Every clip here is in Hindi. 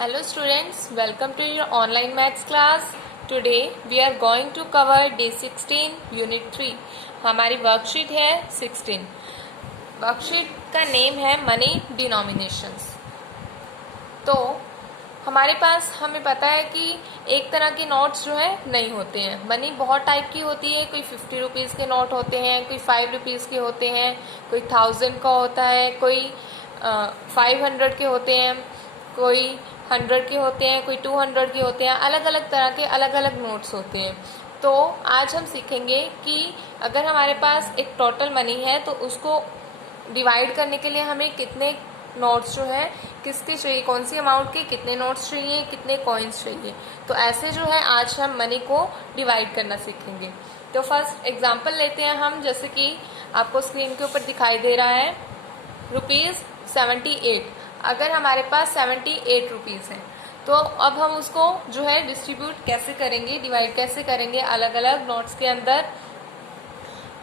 Hello students, welcome to your online maths class. Today we are going to cover day 16 unit 3. हमारी वर्कशीट है 16. वर्कशीट का नेम है मनी डिनोमिनेशंस. तो हमारे पास हमें पता है कि एक तरह के नोट्स जो है नहीं होते हैं. मनी बहुत टाइप की होती है. कोई 50 रुपीज़ के नोट होते हैं, कोई 5 रुपीज़ के होते हैं, कोई 1000 का होता है, कोई 500 के होते हैं, कोई 100 के होते हैं, कोई 200 के होते हैं. अलग अलग तरह के अलग अलग नोट्स होते हैं. तो आज हम सीखेंगे कि अगर हमारे पास एक टोटल मनी है तो उसको डिवाइड करने के लिए हमें कितने नोट्स जो है किसके चाहिए, कौन सी अमाउंट के कितने नोट्स चाहिए, कितने कॉइन्स चाहिए. तो ऐसे जो है आज हम मनी को डिवाइड करना सीखेंगे. तो फर्स्ट एग्जांपल लेते हैं हम, जैसे कि आपको स्क्रीन के ऊपर दिखाई दे रहा है ₹78. अगर हमारे पास 78 रुपीज़ हैं तो अब हम उसको जो है डिस्ट्रीब्यूट कैसे करेंगे, डिवाइड कैसे करेंगे अलग अलग नोट्स के अंदर.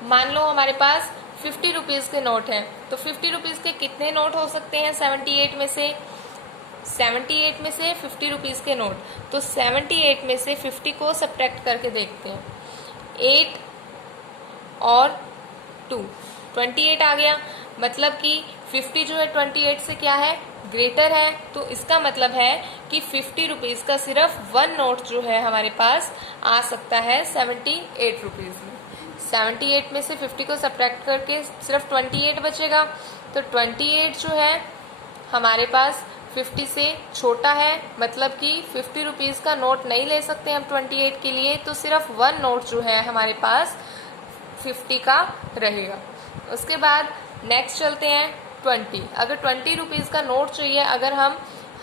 मान लो हमारे पास 50 रुपीज़ के नोट हैं, तो 50 रुपीज़ के कितने नोट हो सकते हैं 78 में से? 78 में से 50 रुपीज़ के नोट. तो 78 में से 50 को सब्ट्रैक्ट करके देखते हैं. 8 और 2 28 आ गया. मतलब कि 50 जो है 28 से क्या है, ग्रेटर है. तो इसका मतलब है कि 50 रुपीज़ का सिर्फ वन नोट जो है हमारे पास आ सकता है 78 रुपीज़ में. 78 में से 50 को सब्ट्रैक्ट करके सिर्फ 28 बचेगा. तो 28 जो है हमारे पास 50 से छोटा है. मतलब कि 50 रुपीज़ का नोट नहीं ले सकते हम 28 के लिए. तो सिर्फ वन नोट जो है हमारे पास 50 का रहेगा. उसके बाद नेक्स्ट चलते हैं 20. अगर 20 रुपीज़ का नोट चाहिए अगर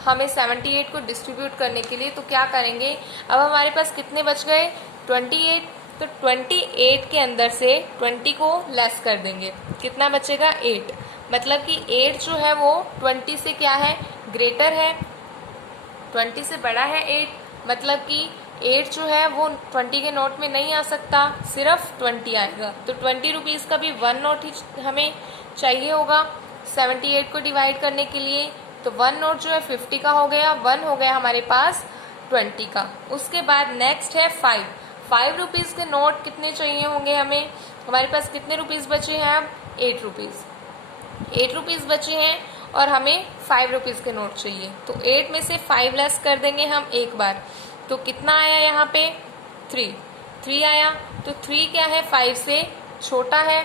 हमें 78 को डिस्ट्रीब्यूट करने के लिए, तो क्या करेंगे. अब हमारे पास कितने बच गए 28. तो 28 के अंदर से 20 को लेस कर देंगे. कितना बचेगा 8. मतलब कि 8 जो है वो 20 से क्या है, ग्रेटर है, 20 से बड़ा है 8. मतलब कि 8 जो है वो 20 के नोट में नहीं आ सकता, सिर्फ 20 आएगा. तो 20 रुपीज़ का भी वन नोट ही हमें चाहिए होगा 78 को डिवाइड करने के लिए. तो वन नोट जो है 50 का हो गया, वन हो गया हमारे पास 20 का. उसके बाद नेक्स्ट है 5 रुपीज़ के नोट कितने चाहिए होंगे हमें. हमारे पास कितने रुपीज़ बचे हैं अब 8 रुपीज़. 8 रुपीज़ बचे हैं और हमें 5 रुपीज़ के नोट चाहिए. तो 8 में से 5 लेस कर देंगे हम एक बार. तो कितना आया यहाँ पे 3 आया. तो 3 क्या है 5 से छोटा है.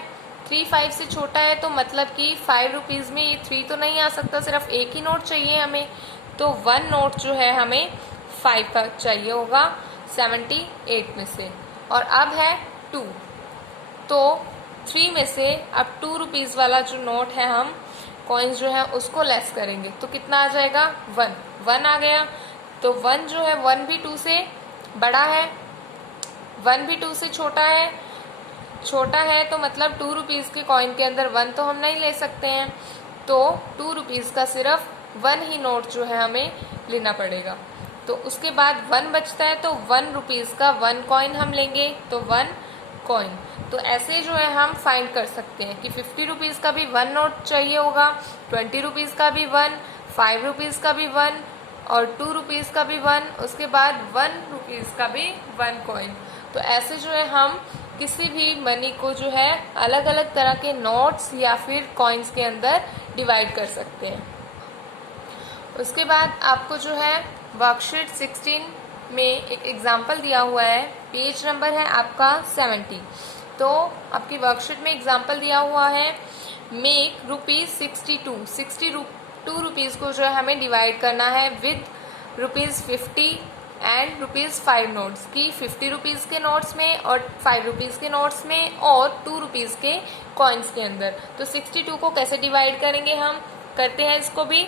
3 5 से छोटा है तो मतलब कि 5 रुपीज़ में ये 3 तो नहीं आ सकता, सिर्फ एक ही नोट चाहिए हमें. तो वन नोट जो है हमें 5 का चाहिए होगा 78 में से. और अब है 2. तो 3 में से अब 2 रुपीज़ वाला जो नोट है हम कॉइन्स जो है उसको लेस करेंगे. तो कितना आ जाएगा 1 आ गया. तो 1 जो है 1 भी 2 से बड़ा है, 1 भी 2 से छोटा है. तो मतलब 2 रुपीज़ के कॉइन के अंदर 1 तो हम नहीं ले सकते हैं. तो 2 रुपीज़ का सिर्फ 1 ही नोट जो है हमें लेना पड़ेगा. तो उसके बाद 1 बचता है, तो 1 रुपीज़ का 1 कॉइन हम लेंगे. तो 1 कॉइन. तो ऐसे जो है हम फाइंड कर सकते हैं कि 50 रुपीज़ का भी 1 नोट चाहिए होगा, 20 रुपीज़ का भी 1, 5 रुपीज़ का भी 1 और 2 रुपीज़ का भी 1. उसके बाद 1 रुपीज़ का भी 1 कॉइन. तो ऐसे जो है हम किसी भी मनी को जो है अलग अलग तरह के नोट्स या फिर कॉइन्स के अंदर डिवाइड कर सकते हैं. उसके बाद आपको जो है वर्कशीट 16 में एक एग्जाम्पल दिया हुआ है. पेज नंबर है आपका 70. तो आपकी वर्कशीट में एग्जाम्पल दिया हुआ है मेक ₹62 रुपीज़ को जो है हमें डिवाइड करना है विद ₹50 एंड ₹5 नोट्स की. 50 रुपीज़ के नोट्स में और 5 रुपीज़ के नोट्स में और 2 रुपीज़ के कॉइन्स के अंदर. तो 62 को कैसे डिवाइड करेंगे, हम करते हैं इसको भी.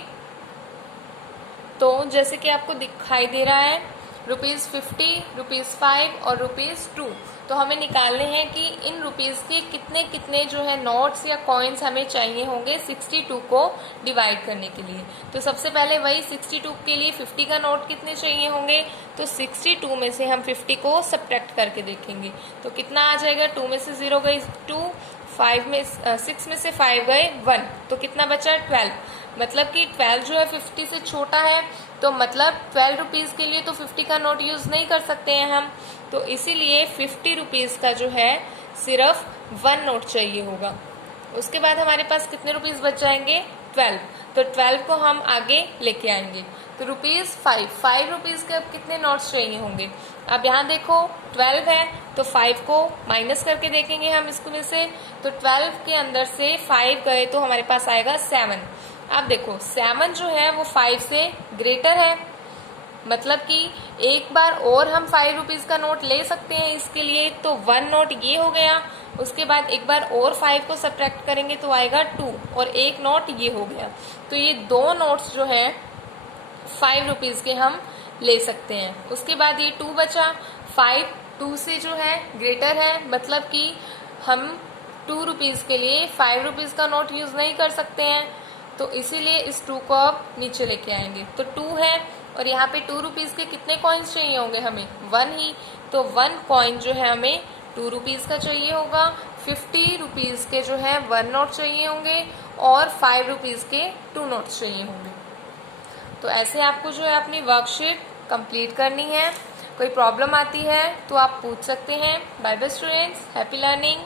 तो जैसे कि आपको दिखाई दे रहा है ₹50, ₹5 और ₹2. तो हमें निकालने हैं कि इन रुपीज़ के कितने कितने जो है नोट्स या कॉइन्स हमें चाहिए होंगे 62 को डिवाइड करने के लिए. तो सबसे पहले वही 62 के लिए 50 का नोट कितने चाहिए होंगे. तो 62 में से हम 50 को सब्ट्रैक्ट करके देखेंगे. तो कितना आ जाएगा, 2 में से 0 गई 2, 6 में से 5 गए 1. तो कितना बचा 12. मतलब कि 12 जो है 50 से छोटा है, तो मतलब 12 रुपीज़ के लिए तो 50 का नोट यूज़ नहीं कर सकते हैं हम, तो इसीलिए 50 रुपीज़ का जो है सिर्फ 1 नोट चाहिए होगा। उसके बाद हमारे पास कितने रुपीज़ बच जाएंगे? 12। तो 12 को हम आगे लेके आएंगे, तो ₹5 रुपीज़ के अब कितने नोट्स चाहिए होंगे? अब यहाँ देखो 12 है तो 5 को माइनस करके देखेंगे हम इसमें से, तो 12 के अंदर से 5 गए तो हमारे पास आएगा 7। अब देखो 7 जो है वो 5 से ग्रेटर है, मतलब कि एक बार और हम 5 रुपीज़ का नोट ले सकते हैं इसके लिए, तो 1 नोट ये हो गया। उसके बाद एक बार और 5 को सब्ट्रैक्ट करेंगे तो आएगा 2, और एक नोट ये हो गया। तो ये 2 नोट्स जो हैं 5 रुपीज़ के हम ले सकते हैं। उसके बाद ये 2 बचा, 5 2 से जो है ग्रेटर है, मतलब कि हम 2 रुपीज़ के लिए 5 रुपीज़ का नोट यूज़ नहीं कर सकते हैं, तो इसीलिए इस 2 को अब नीचे लेके आएंगे। तो 2 है और यहाँ पे 2 रुपीज़ के कितने कॉइन्स चाहिए होंगे हमें? 1 ही, तो 1 कॉइन जो है हमें 2 रुपीज़ का चाहिए होगा। 50 रुपीज़ के जो है 1 नोट चाहिए होंगे और 5 रुपीज़ के 2 नोट्स चाहिए होंगे। तो ऐसे आपको जो है अपनी वर्कशीट कंप्लीट करनी है। कोई प्रॉब्लम आती है तो आप पूछ सकते हैं। Bye bye students, happy learning.